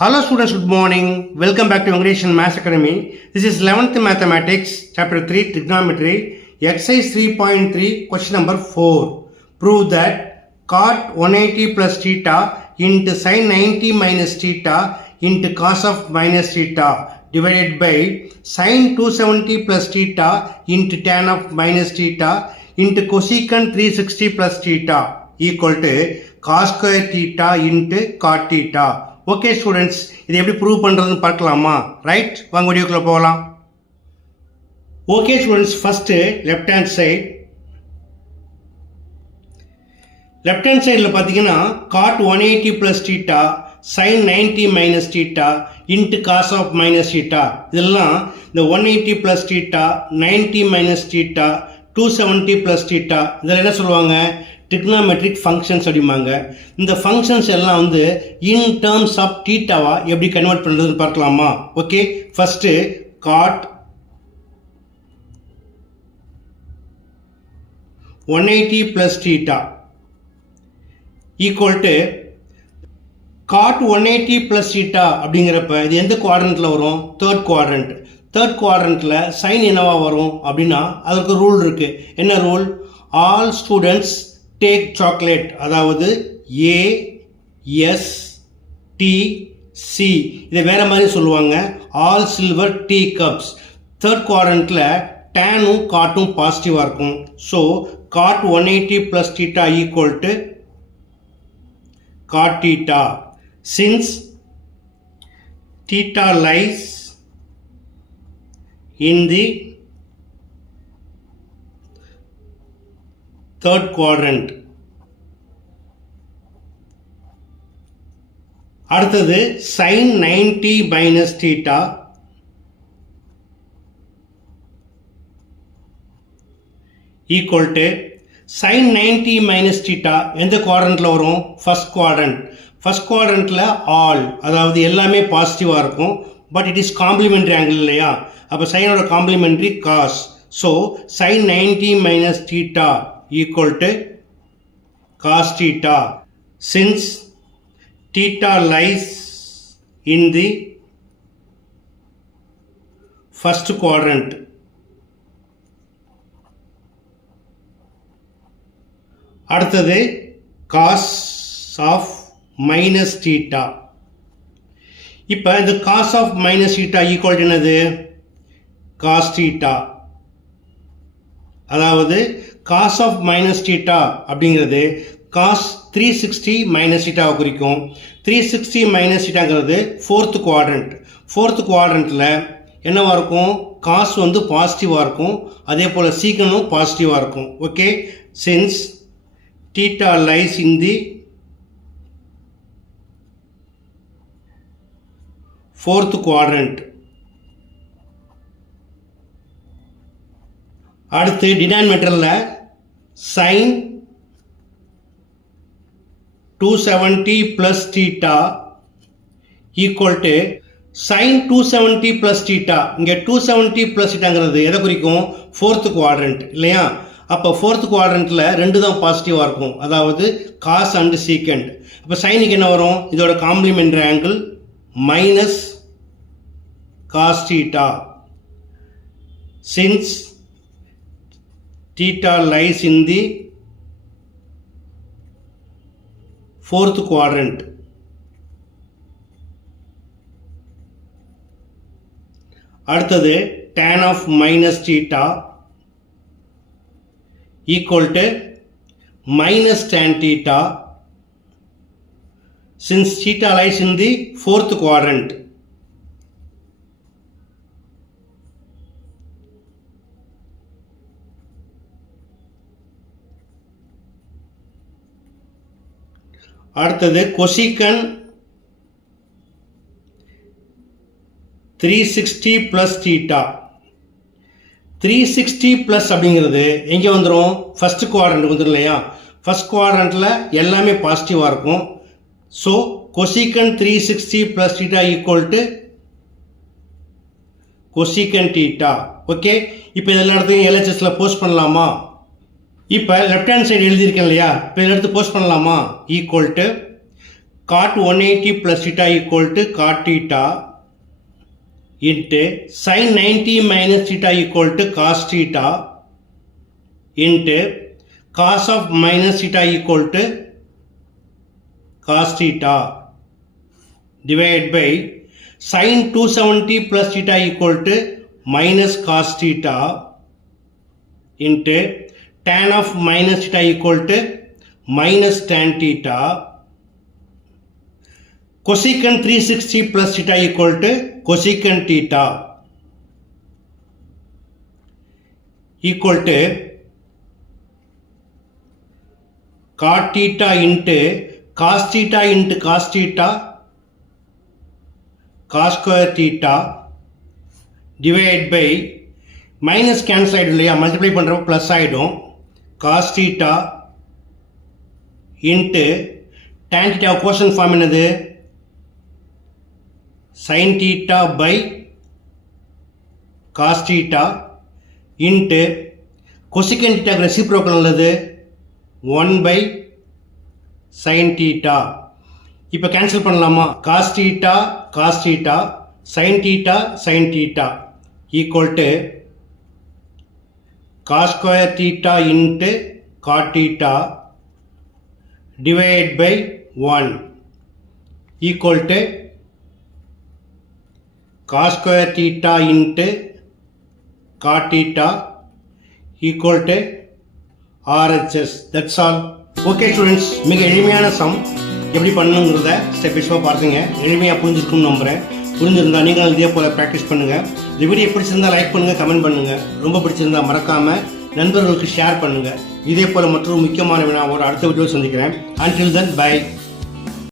Hello students, good morning. Welcome back to English and Maths Academy. This is 11th Mathematics, Chapter 3, Trigonometry, Exercise 3.3, Question number 4. Prove that cot 180 plus theta into sin 90 minus theta into cos of minus theta divided by sin 270 plus theta into tan of minus theta into cosecant 360 plus theta equal to cos square theta into cot theta. Okay students, இது எப்படி prove பண்ணுறதுன்னு பார்க்கலாமா? Right, வாங்க வீடியோக்குள்ளே போகலாம். Okay students, first left hand சைடில் பார்த்தீங்கன்னா cot 180 plus theta sine 90 minus theta into cos of minus theta, இதெல்லாம் இந்த 180 plus theta 90 minus theta 270 plus theta இதில் என்ன சொல்லுவாங்க? trigonometric functions அப்படிம்பாங்க. இந்த ஃபங்க்ஷன்ஸ் எல்லாம் வந்து இன் டேர்ம்ஸ் ஆஃப் டீட்டாவா எப்படி கன்வெர்ட் பண்ணுறதுன்னு பார்க்கலாமா? Okay, first cot 180 plus theta equal to cot 180 plus theta அப்படிங்கிறப்ப இது எந்த குவாட்ரண்ட்டில் வரும்? தேர்ட் குவாட்ரண்ட்டில் சைன் என்னவா வரும் அப்படின்னா அதற்கு ரூல் இருக்குது. என்ன rule? All students take chocolate, அதாவது ASTC, இதை வேற மாதிரி சொல்லுவாங்க, all silver tea cups. Third குவாட்ரண்ட்டில் டேனும் காட்டும் பாசிட்டிவாக இருக்கும். So cot 180 plus theta equal to cot theta. Since theta lies in the third quadrant. அடுத்தது sin 90 minus theta equal to sin 90 minus theta எந்த குவாட்ரண்ட்ல வரும்? ஃபர்ஸ்ட் குவாட்ரண்ட்ல ஆல், அதாவது எல்லாமே பாசிட்டிவாக இருக்கும். But it is complementary angle இல்லையா? அப்போ சைனோட complementary cos. So sin 90 minus theta equal to cos theta, since theta lies in the first quadrant. அடுத்தது cos of minus theta. இப்போ இந்த cos of minus theta equal to என்னது? cos theta. அதாவது cos of minus theta அப்படிங்கிறது cos 360 minus theta குறிக்கும். 360 minus thetaங்கிறது fourth குவாட்ரண்ட்டில் என்னவா இருக்கும்? cos வந்து பாசிட்டிவாக இருக்கும், அதே போல் சீக்கனும் பாசிட்டிவாக இருக்கும். Okay, since theta lies in the fourth quadrant. அடுத்து டினாமினேட்டரில் sin 270 plus theta equal to sin 270 plus theta. இங்கே 270 ப்ளஸ் டீட்டாங்கிறது எதை குறிக்கும்? ஃபோர்த் குவாட்ரண்ட் இல்லையா? அப்போ ஃபோர்த் குவாட்ரண்ட்டில் ரெண்டு தான் பாசிட்டிவாக இருக்கும், அதாவது காஸ் அண்டு சீக்கண்ட். அப்போ சைனுக்கு என்ன வரும்? இதோட complementary angle minus cos theta. Since theta lies in the fourth quadrant. அடுத்தது tan of minus theta equal to minus tan theta, since theta lies in the fourth quadrant. அடுத்தது கொசிகன் 360 plus theta. 360 plus அப்படிங்கிறது எங்கே வந்துடும்? First quadrant வந்துடும் இல்லையா? First குவாட்ரண்ட்டில் எல்லாமே பாசிட்டிவாக இருக்கும். So கொசிகன் 360 plus theta equal to கொசிகன் theta. Okay, இப்போ இதெல்லாம் இடத்துலையும் எல்ஹெச்எஸில் போஸ்ட் பண்ணலாமா? இப்போ லெஃப்ட் ஹேண்ட் சைடு எழுதியிருக்கேன் இல்லையா? இப்போ இதை எடுத்து போஸ்ட் பண்ணலாமா? Equal to cot 180 plus theta equal to cot theta into sin 90 minus theta equal to cos theta into cos of minus theta equal to cos theta divided by sin 270 plus theta equal to minus cos theta into tan of minus theta equal to minus tan theta cosecant 360 plus theta equal to cosecant theta equal to cot theta into cos theta cos square theta divided by minus cancel ஆகிடும் இல்லையா, multiply பண்ணுறப்ப plus ஆகிடும், cos theta into tan theta கோஷன் form என்னது, sin theta by cos theta into cosecant theta reciprocal உள்ளது 1 by sin theta. இப்போ cancel பண்ணலாமா, cos theta sin theta equal to cos square theta into cot theta divided by 1 equal to cos square theta into cot theta equal to RHS. That's all. Okay students, மிக எளிமையான some எப்படி பண்ணணுங்கிறத step by ஸ்டெப்பாக பார்த்துங்க. எளிமையாக புரிஞ்சிருக்குன்னு நம்புகிறேன். புரிஞ்சிருந்தால் நீங்களும் இதே போல் practice பண்ணுங்கள். இந்த வீடியோ பிடிச்சிருந்தால் லைக் பண்ணுங்கள், கமெண்ட் பண்ணுங்கள். ரொம்ப பிடிச்சிருந்தால் மறக்காமல் நண்பர்களுக்கு ஷேர் பண்ணுங்கள். இதே போல் மற்றொரு முக்கியமான வினாவோட அடுத்த வீடியோ சந்திக்கிறேன். Until then, bye.